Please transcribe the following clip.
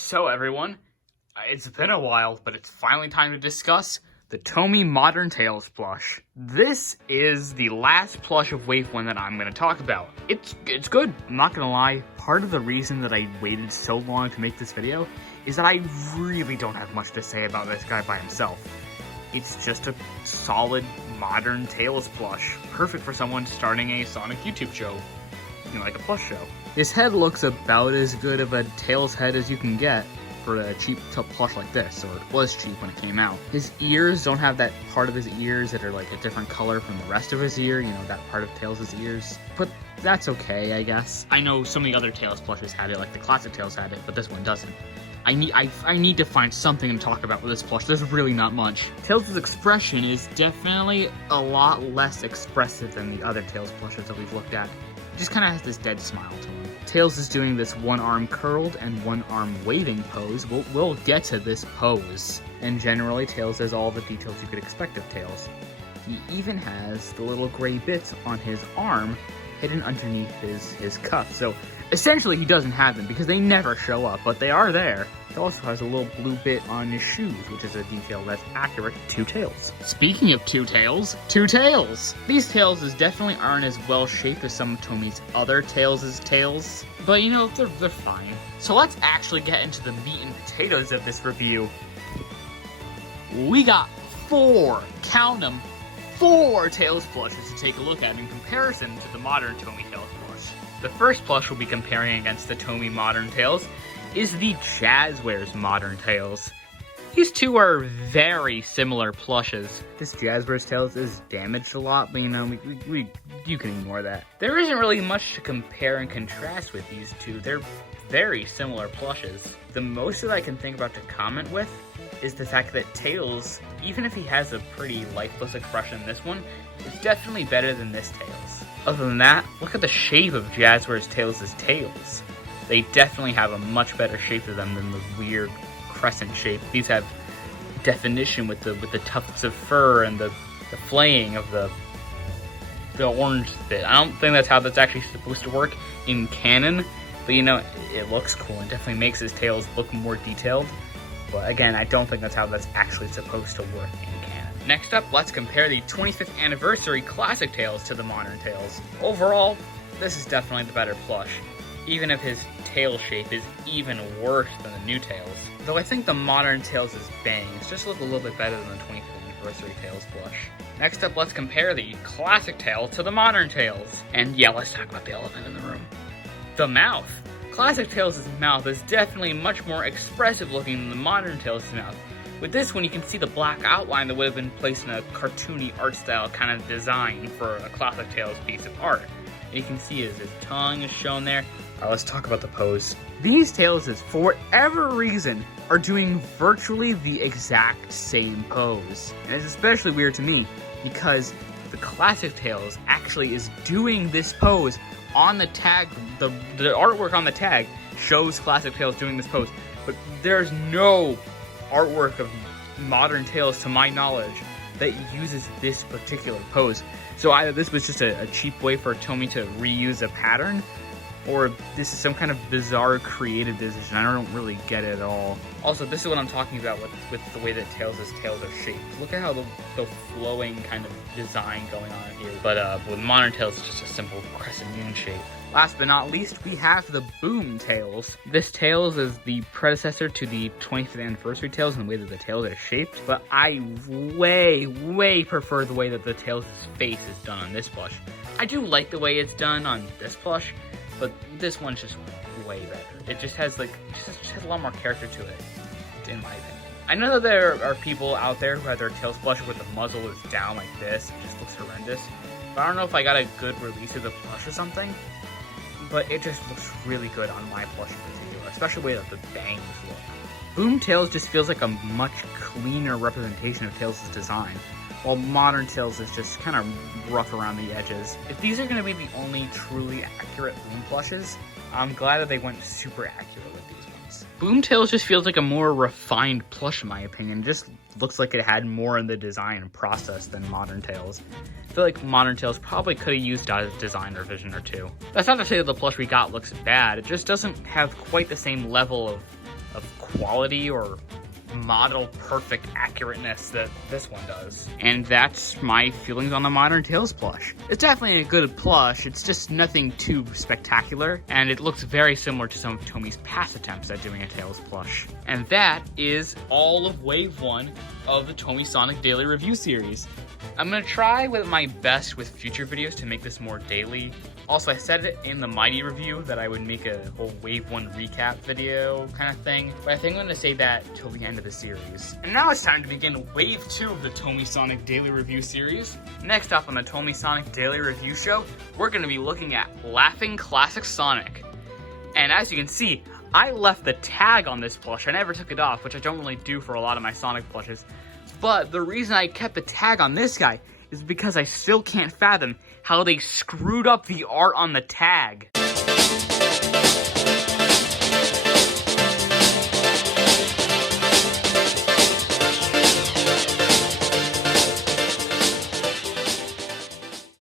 So everyone, it's been a while, but it's finally time to discuss the Tomy Modern Tales plush. This is the last plush of Wave 1 that I'm going to talk about. It's good. I'm not going to lie, part of the reason that I waited so long to make this video is that I really don't have much to say about this guy by himself. It's just a solid Modern Tales plush, perfect for someone starting a Sonic YouTube show, like a plush show. His head looks about as good of a Tails head as you can get for a cheap plush like this, or it was cheap when it came out. His ears don't have that part of his ears that are like a different color from the rest of his ear, that part of Tails' ears. But that's okay, I guess. I know some of the other Tails plushes had it, like the classic Tails had it, but this one doesn't. I need to find something to talk about with this plush. There's really not much. Tails' expression is definitely a lot less expressive than the other Tails plushes that we've looked at. He just kind of has this dead smile to him. Tails is doing this one arm curled and one arm waving pose. We'll get to this pose. And generally, Tails has all the details you could expect of Tails. He even has the little gray bits on his arm hidden underneath his cuff. So essentially, he doesn't have them because they never show up, but they are there. He also has a little blue bit on his shoes, which is a detail that's accurate to Tails. Speaking of two tails! These tails definitely aren't as well shaped as some of Tomy's other Tails' tails, but they're fine. So let's actually get into the meat and potatoes of this review. We got count them, 4 Tails plushes to take a look at in comparison to the modern Tomy Tails plush. The first plush we'll be comparing against the Tomy Modern Tales is the Jazzwares Modern Tales. These two are very similar plushes. This Jazzwares Tales is damaged a lot, but you can ignore that. There isn't really much to compare and contrast with these two. They're very similar plushes. The most that I can think about to comment with is the fact that Tails, even if he has a pretty lifeless expression in this one, is definitely better than this Tails. Other than that, look at the shape of Jazzwares Tails' tails. They definitely have a much better shape to them than the weird crescent shape. These have definition with the tufts of fur and the flaying of the orange bit. I don't think that's how that's actually supposed to work in canon, but it looks cool and definitely makes his tails look more detailed. But again, I don't think that's how that's actually supposed to work in canon. Next up, let's compare the 25th anniversary classic Tails to the modern Tails. Overall, this is definitely the better plush, even if his tail shape is even worse than the new Tails. Though I think the modern Tails' bangs just look a little bit better than the 25th anniversary Tails plush. Next up, let's compare the classic Tails to the modern Tails. And yeah, let's talk about the elephant in the room. The mouth. Classic Tails' mouth is definitely much more expressive looking than the modern Tails' mouth. With this one, you can see the black outline that would have been placed in a cartoony art style kind of design for a classic Tails piece of art. And you can see his tongue is shown there. Let's talk about the pose. These Tails, for whatever reason, are doing virtually the exact same pose. And it's especially weird to me because the classic Tails actually is doing this pose on the tag. The artwork on the tag shows classic Tails doing this pose, but there's no artwork of modern Tails, to my knowledge, that uses this particular pose. So either this was just a cheap way for Tomy to reuse a pattern, or this is some kind of bizarre creative decision. I don't really get it at all. Also, this is what I'm talking about with the way that Tails' tails are shaped. Look at how the flowing kind of design going on here. But with modern Tails, it's just a simple crescent moon shape. Last but not least, we have the Boom Tails. This Tails is the predecessor to the 25th anniversary Tails in the way that the tails are shaped, but I way prefer the way that the Tails' face is done on this plush. I do like the way it's done on this plush, but this one's just way better. It just has just has a lot more character to it, in my opinion. I know that there are people out there who have their Tails plush where the muzzle is down like this. It just looks horrendous. But I don't know if I got a good release of the plush or something, but it just looks really good on my plush in particular, especially the way that the bangs look. Boom Tails just feels like a much cleaner representation of Tails' design, while modern Tails is just kind of rough around the edges. If these are going to be the only truly accurate Boom plushes, I'm glad that they went super accurate with these ones. Boom Tails just feels like a more refined plush in my opinion. It just looks like it had more in the design and process than modern Tails. I feel like modern Tails probably could have used a design revision or two. That's not to say that the plush we got looks bad, it just doesn't have quite the same level of of quality or model perfect accurateness that this one does. And that's my feelings on the Modern Tales plush. It's definitely a good plush, it's just nothing too spectacular, and it looks very similar to some of Tomy's past attempts at doing a Tales plush. And that is all of Wave 1 of the Tomy Sonic Daily Review series. I'm gonna try with my best with future videos to make this more daily. Also, I said it in the Mighty review that I would make a whole Wave 1 recap video kind of thing, but I think I'm gonna say that till the end of the series. And now it's time to begin Wave 2 of the Tomy Sonic Daily Review series. Next up on the Tomy Sonic Daily Review show, we're gonna be looking at Laughing Classic Sonic. And as you can see, I left the tag on this plush. I never took it off, which I don't really do for a lot of my Sonic plushes. But the reason I kept the tag on this guy is because I still can't fathom how they screwed up the art on the tag.